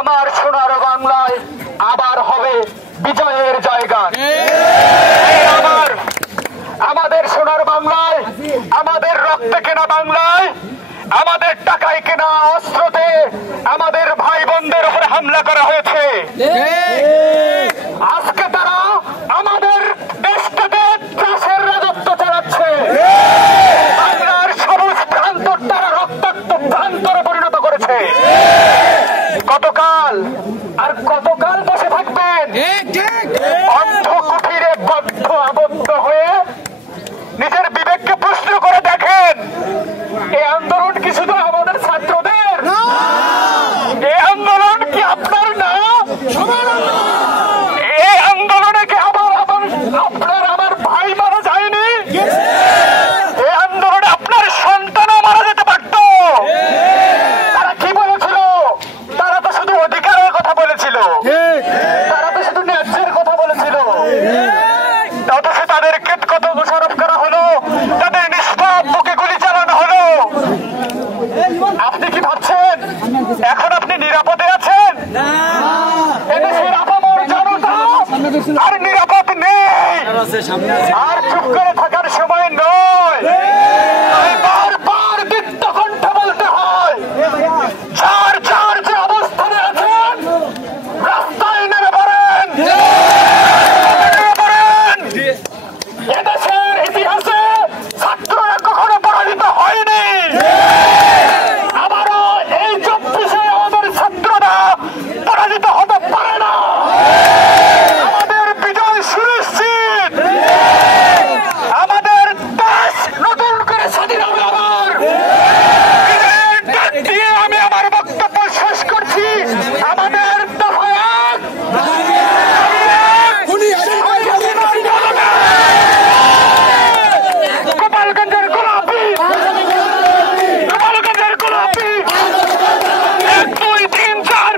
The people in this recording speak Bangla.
আমার সোনার বাংলায় আবার হবে বিজয়ের জায়গা। আমাদের সোনার বাংলায়, আমাদের রক্তে কেনা বাংলায়, আমাদের টাকায় কেনা অস্ত্রতে আমাদের ভাই বোনদের উপরে হামলা করা হয়েছে। আজকে তারা আমাদের দেশটাতে চাষের রাজত্ব চালাচ্ছে। বাংলার সবুজ প্রান্তর তারা রক্তাক্ত প্রান্তরে পরিণত করেছে। কতকাল বসে থাকবেন? অন্ধ কুঠিরে বদ্ধ আবদ্ধ হয়ে নিজের বিবেককে প্রশ্ন করে দেখেন, এই আন্দোলন কি শুধু আমাদের ছাত্রদের? এই আন্দোলন কি আপনার না? এই আন্দোলনে কি আপনার আমার ভাই মারা যায়নি? এই আন্দোলনে আপনার সন্তানও মারা যেতে পারত। তারা কি বলেছিল? তারা তো শুধু অধিকারের কথা বলেছিল, তারা তো শুধু ন্যায্যের কথা বলেছিল। অথচ তাদেরকে কত দোষারোপ করা হলো, তাদের নিষ্পাপ বুকে গুলি চালানো হলো। আপনি কি ভাবছেন এখন আপনি নিরাপদে আছেন? এদেশের আপামর জনতা আর নিরাপদ নেই, আর চুপ করে থাকার সময় নয়। বারবার দীপ্ত কণ্ঠে বলতে হয়, যার যে অবস্থানে আছেন রাস্তায় নেমে পড়েন। এদেশের ইতিহাসে ছাত্ররা কখনো পরাজিত হয়নি। আবারও এই 24-এ আমাদের ছাত্ররা পরাজিত হতে পারে না। আমাদের বিজয় সুনিশ্চিত। আমাদের দেশ নতুন করে স্বাধীন হবে আবার। দিয়ে আমি আমার বক্তব্য শেষ করছি। আমাদের দফা এক, গোপালগঞ্জের গোলাপি, 1, 2, 3, 4